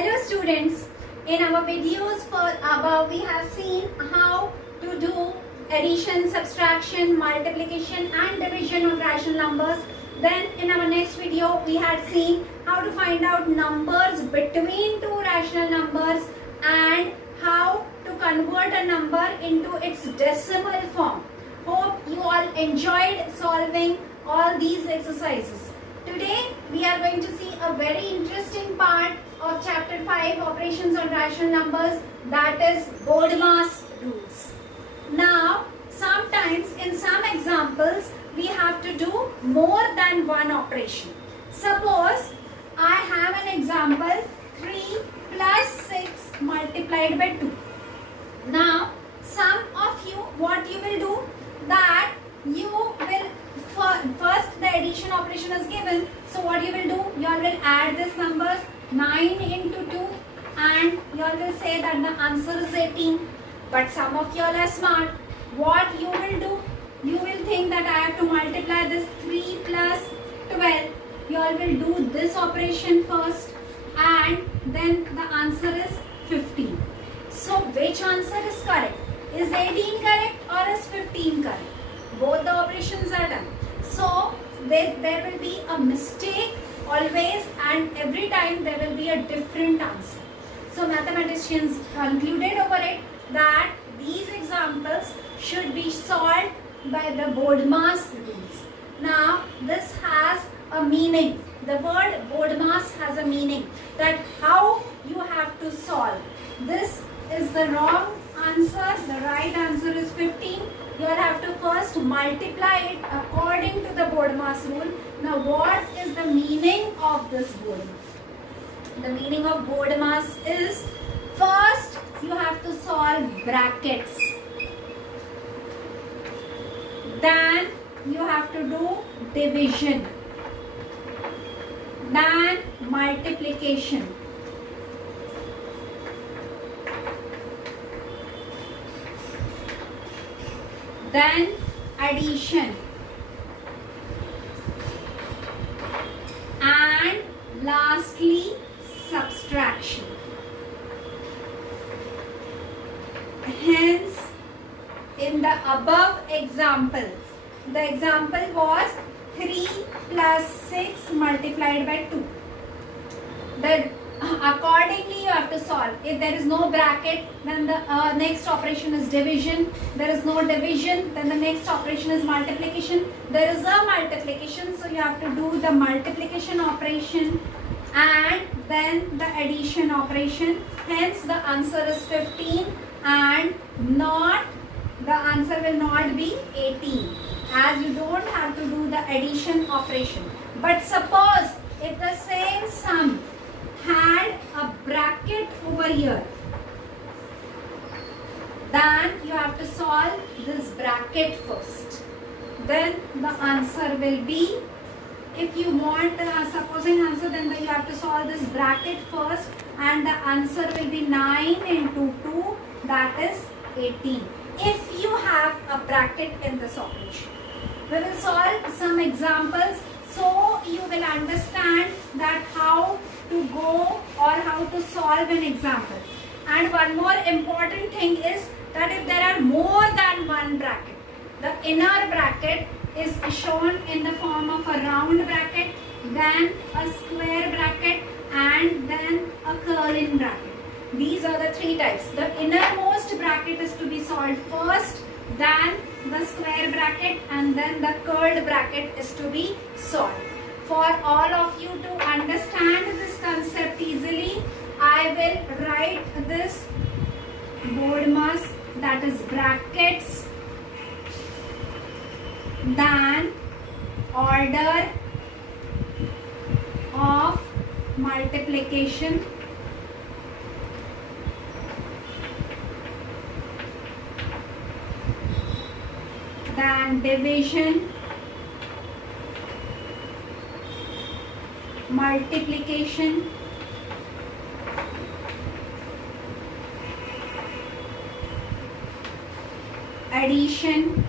Hello students, in our videos for above we have seen how to do addition, subtraction, multiplication and division of rational numbers. Then in our next video we had seen how to find out numbers between two rational numbers and how to convert a number into its decimal form. Hope you all enjoyed solving all these exercises. Today we are going to see a very interesting part of chapter 5 operations on rational numbers, that is BODMAS rules. Now sometimes in some examples we have to do more than one operation. Suppose I have an example 3 plus 6 multiplied by 2. Now some of you, what you will do, that you will first the addition operation is given, so what you will do, you all will add these numbers 9 into 2 and you all will say that the answer is 18. But some of you all are smart. What you will do, you will think that I have to multiply this 3 plus 12. You all will do this operation first and then the answer is 15. So which answer is correct? Is 18 correct or is 15 correct? Both the operations are done. So there will be a mistake always, and every time there will be a different answer. So mathematicians concluded over it that these examples should be solved by the BODMAS rules. Now this has a meaning. The word BODMAS has a meaning, that how you have to solve. This is the wrong answer. The right answer is 15. You will have to first multiply it according to the BODMAS rule. Now what is the meaning of this BODMAS? The meaning of BODMAS is, first you have to solve brackets. Then you have to do division. Then multiplication. Then addition, and lastly subtraction. Hence, in the above example, the example was 3 plus 6 multiplied by 2. Accordingly you have to solve. If there is no bracket, then the next operation is division. There is no division, then the next operation is multiplication. There is a multiplication, so you have to do the multiplication operation and then the addition operation. Hence the answer is 15 and the answer will not be 18, as you don't have to do the addition operation. But suppose if the same sum had a bracket over here, then you have to solve this bracket first. Then the answer will be, if you want supposing answer, then you have to solve this bracket first and the answer will be 9 into 2, that is 18. If you have a bracket in this operation. We will solve some examples so you will understand that how to go or how to solve an example. And one more important thing is that if there are more than one bracket, the inner bracket is shown in the form of a round bracket, then a square bracket and then a curling bracket. These are the three types. The innermost bracket is to be solved first, then the square bracket and then the curled bracket is to be solved. For all of you to understand this concept easily, I will write this BODMAS, that is brackets, then order of multiplication, then division, multiplication, addition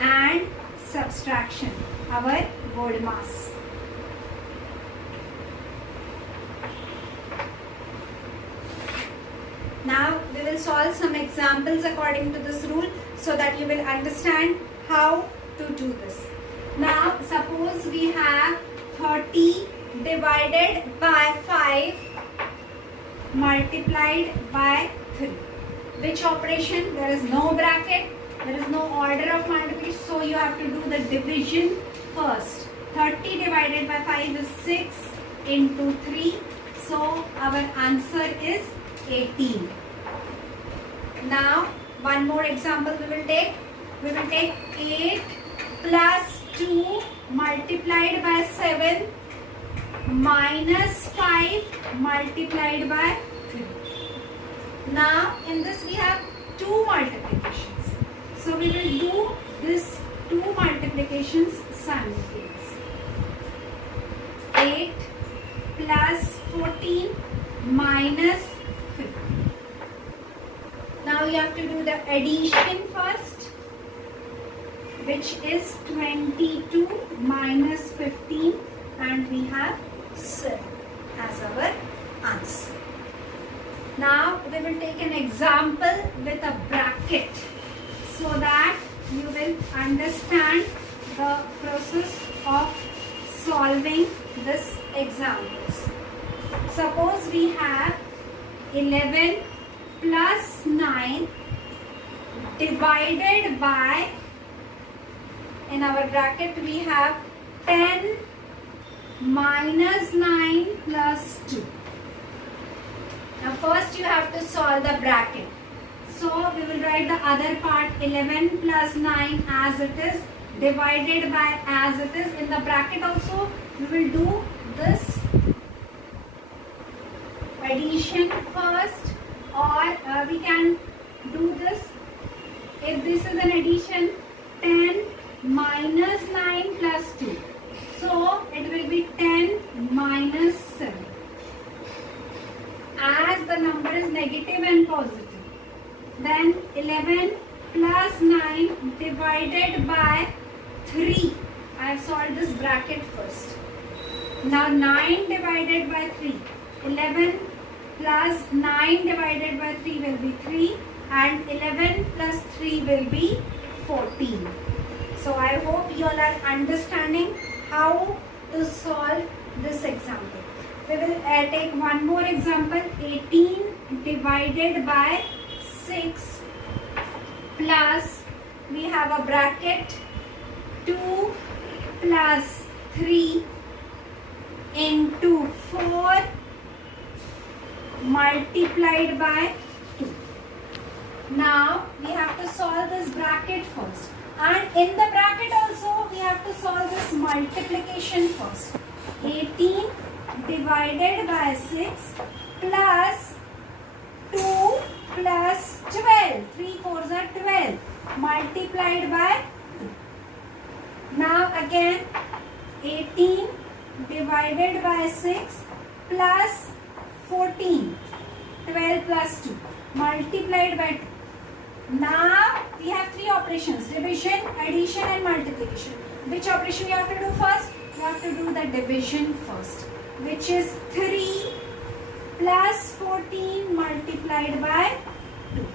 and subtraction, our BODMAS. solve some examples according to this rule so that you will understand how to do this. Now suppose we have 30 divided by 5 multiplied by 3. Which operation? There is no bracket, there is no order of multiplication, so you have to do the division first. 30 divided by 5 is 6 into 3, so our answer is 18. Now one more example we will take. We will take 8 plus 2 multiplied by 7 minus 5 multiplied by 3. Now in this we have 2 multiplications. So we will do this 2 multiplications simultaneously. 8 plus 14 minus 15. Now you have to do the addition first, which is 22 minus 15, and we have 7 as our answer. Now we will take an example with a bracket so that you will understand the process of solving this examples. Suppose we have 11 plus 9 divided by, in our bracket we have 10 minus 9 plus 2. Now first you have to solve the bracket. So we will write the other part 11 plus 9 as it is, divided by as it is. In the bracket also we will do this addition first, or we can do this, if this is an addition, 10 minus 9 plus 2. So it will be 10 minus 7. As the number is negative and positive, then 11 plus 9 divided by 3. I have solved this bracket first. Now 9 divided by 3. 11 plus 9 divided by 3 will be 3, and 11 plus 3 will be 14. So I hope you all are understanding how to solve this example. We will take one more example. 18 divided by 6 plus, we have a bracket, 2 plus 3 into 4 multiplied by 2. Now we have to solve this bracket first, and in the bracket also we have to solve this multiplication first. 18 divided by 6 plus 2 plus 12. 3 4s are 12 multiplied by 2. Now again 18 divided by 6 plus 14. 12 plus 2 multiplied by 2. Now we have 3 operations: division, addition and multiplication. Which operation you have to do first? You have to do the division first, which is 3 plus 14 multiplied by 2.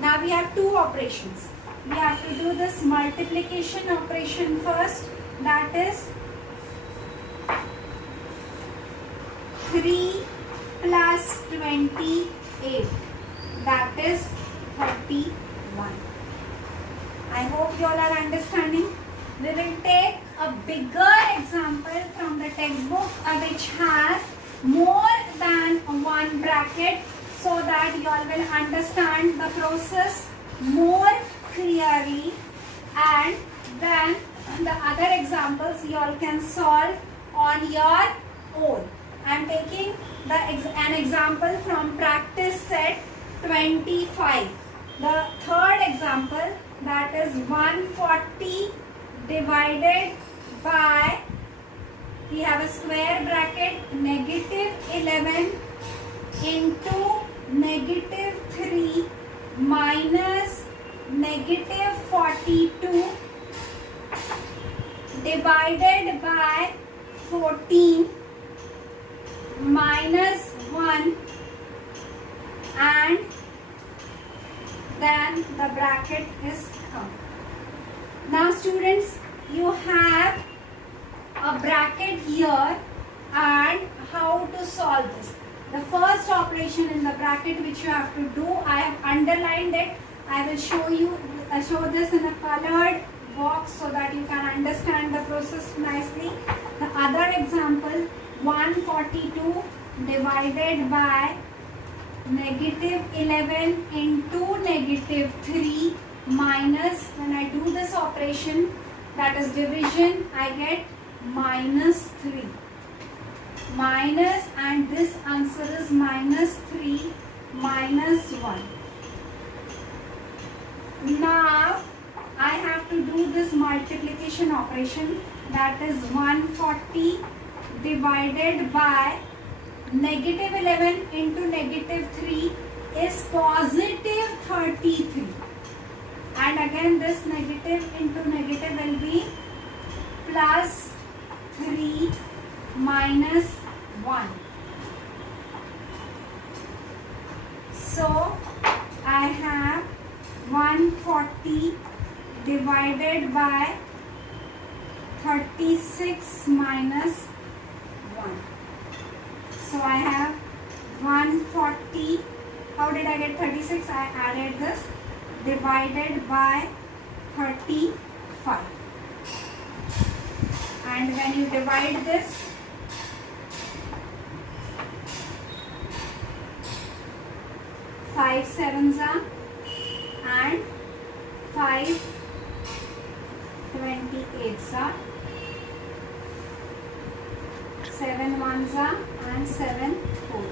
Now we have 2 operations. We have to do this multiplication operation first, that is 3 plus 28, that is 31. I hope you all are understanding. We will take a bigger example from the textbook which has more than one bracket, so that you all will understand the process more clearly, and then the other examples you all can solve on your own. I am taking an example from practice set 25. The third example, that is 140 divided by, we have a square bracket, negative 11 into negative 3 minus negative 42 divided by 14 minus 1 and bracket is come. Now students, you have a bracket here, and how to solve this? The first operation in the bracket which you have to do, I have underlined it. I will show this in a colored box so that you can understand the process nicely. The other example, 142 divided by negative 11 into negative 3 minus, when I do this operation, that is division, I get minus 3. Minus, and this answer is minus 3 minus 1. Now I have to do this multiplication operation, that is 140 divided by negative 11 into negative 3 is positive 33, and again this negative into negative will be plus 3 minus 1. So I have 140 divided by 36 minus 1. So I have 140. How did I get 36? I added this, divided by 35. And when you divide this, 5 sevens are, and 5 28s are, 7 ones are, and 7 fours.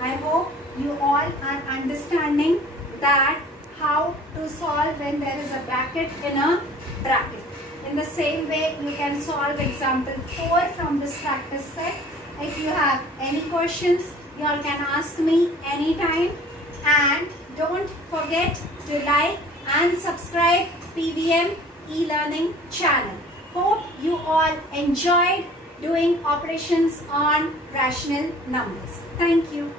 I hope you all are understanding that how to solve when there is a bracket in a bracket. In the same way, you can solve example 4 from this practice set. If you have any questions, you all can ask me anytime, and don't forget to like and subscribe PVM e-learning channel. Hope you all enjoyed doing operations on rational numbers. Thank you.